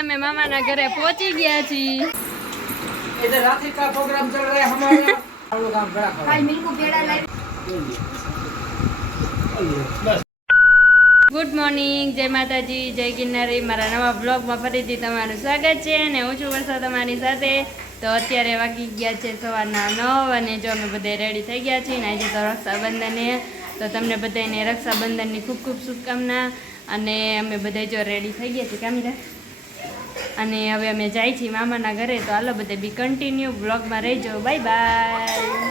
અમે મામાના ઘરે પહોંચી ગયા છીએ इधर रात्रि का प्रोग्राम चल रहा है हमारा हम लोग काम बड़ा खड़ा ભાઈ મિલ્કુ પેડા લાવી बस ગુડ મોર્નિંગ જય માતાજી જય ગિરનારી મારા નવા બ્લોગમાં ફરીથી તમારું સ્વાગત છે અને હું છું વર્ષા તમારી સાથે તો અત્યારે વાગી ગયા છે સવારના નવ અને જો અમે બધા રેડી થઈ ગયા છીએ ને આજે તો રક્ષાબંધન છે તો તમને બધાને રક્ષાબંધનની ખૂબ ખૂબ શુભકામના અને અમે બધા જો રેડી થઈ ગયા છીએ કામીરા અને હવે અમે જાય છીએ મામાના ઘરે. તો હાલો બધે બી કન્ટિન્યુ બ્લોગમાં રહેજો. બાય બાય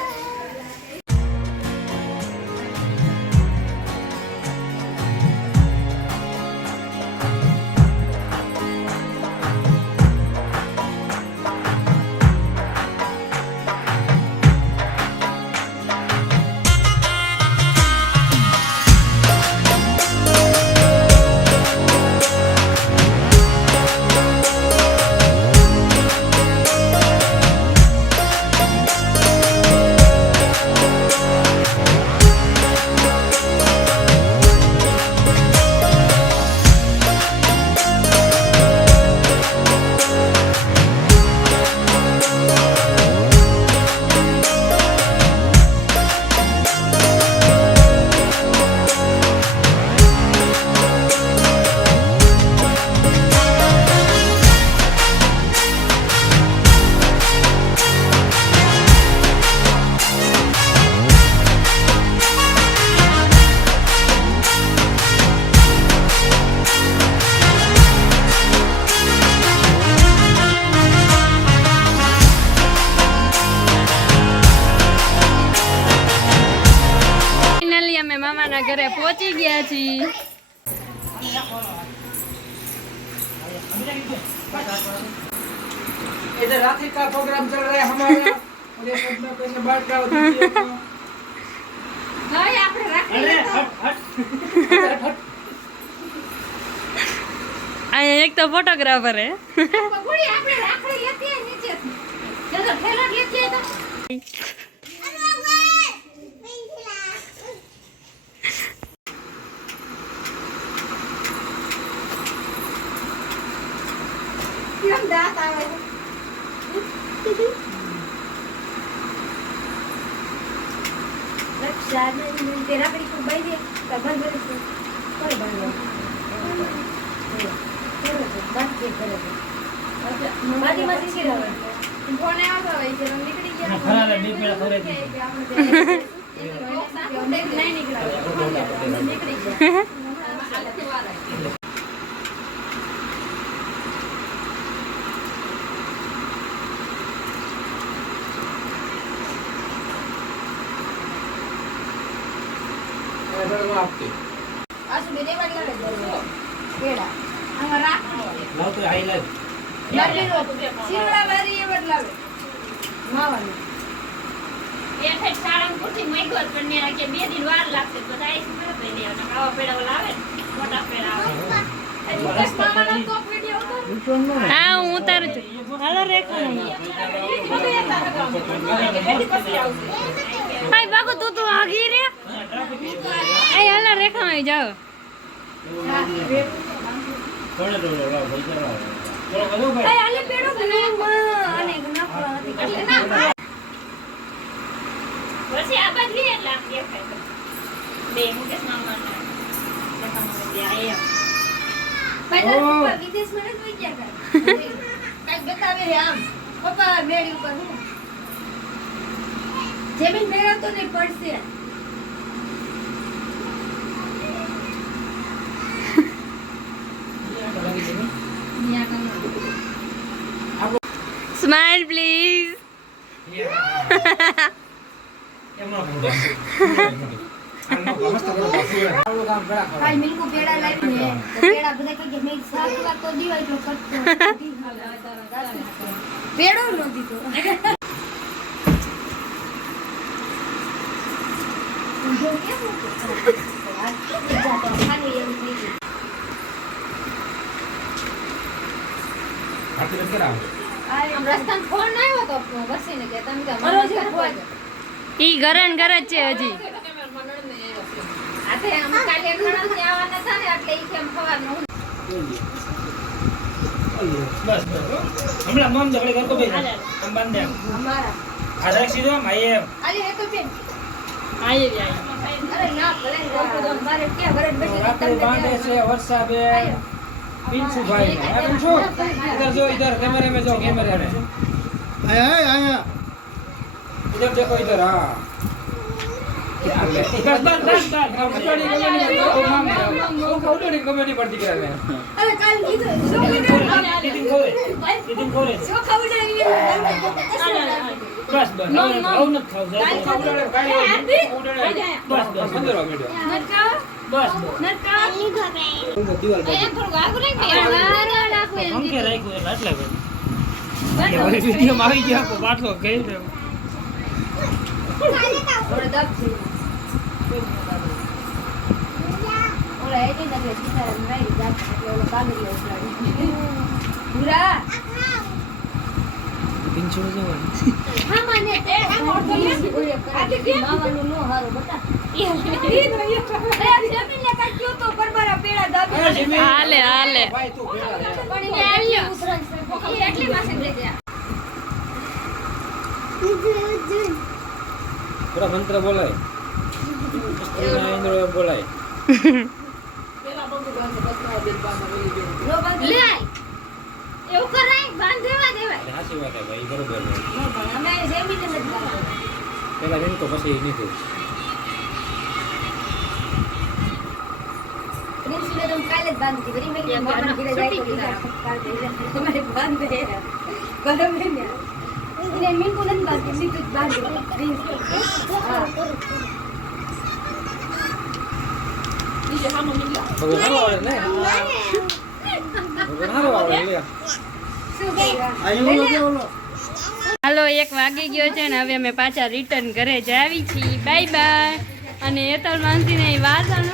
મામાના ઘરે પહોંચી ગયા છીએ इधर रात्रि का प्रोग्राम चल रहा है हमारा और ये सब में पैसे बांट रहा हूँ दीदी को। ભાઈ આપણે રાખી अरे લેતો हट हट हट हट અહીંયા એક તો ફોટોગ્રાફર હે પગુડી આપણે રાખડી લેતી આય નીચે જલ્દી ઠેલો લેતી આય તો ફોન આવ્યો તો હવે જે નીકળી ગયા બે દિન વાર લાગશે. આવા પેડા મોટા પેડા આવે. હા. હું ઉતારું છું. હાલો રેખા તું તું આગી રે. એ હાલો રેખામાં જાઓ. બતાવે આમ. પપ્પા મેળી ઉપર જેમી મેળવતો નહીં પડશે. સ્માઈલ પ્લીઝ પેડા ને દીધો. ઊંધો કેમ ઈ ઘરે ને ઘરે જ છે હજી. હમણાં મમ જગડે કરતો ભાઈ. આમ બાંધ અમારા. આ રાખી દો આમ એમ. આલી હે તો બેન આયે જ અરે ના ભલે ને મારે ક્યાં ભલે ને બેટી બાંધે છે વર્ષાબેન પિન્સુભાઈ ને આ પિન્સુ इधर जो इधर कैमरे में जाओ कैमरे में आया है आया इधर देखो इधर हाँ बस बस बस बस उठाड़ी कमेटी ओ माम ओ उठाड़ी कमेटी पर दिख रहा है અરે કાલ કીધું શું नितिन કીધું खोले नितिन खोले नितिन खोले શું ખાવું છે એની હાલે, બેન? હાલે. बस बस નો, હવે નો. આવું નથી ખાવું કાંઈ જાઓ. ખાધું? ઉડાડે, એ, ઉડાડે. હાથી? બસ બસ પંદર મિનિટ નત ખાવ? બસ બસ નત ખાવ? બસ. હા, મને તે ઓલે કરે. માવાનું નો હારો બટા. પૂરા મંત્ર બોલાય બોલાય. એવું કરાય બાંધ દેવા દેવાય સાચી વાત છે ભાઈ, બરોબર અમે જમીનને નથી પેલા પછી નીકળું મીન્સ હાલો એક વાગી ગયો છે ને હવે અમે પાછા રિટર્ન ઘરે જ આવી છીએ. બાય બાય અને એતલ માનસીને વાસણ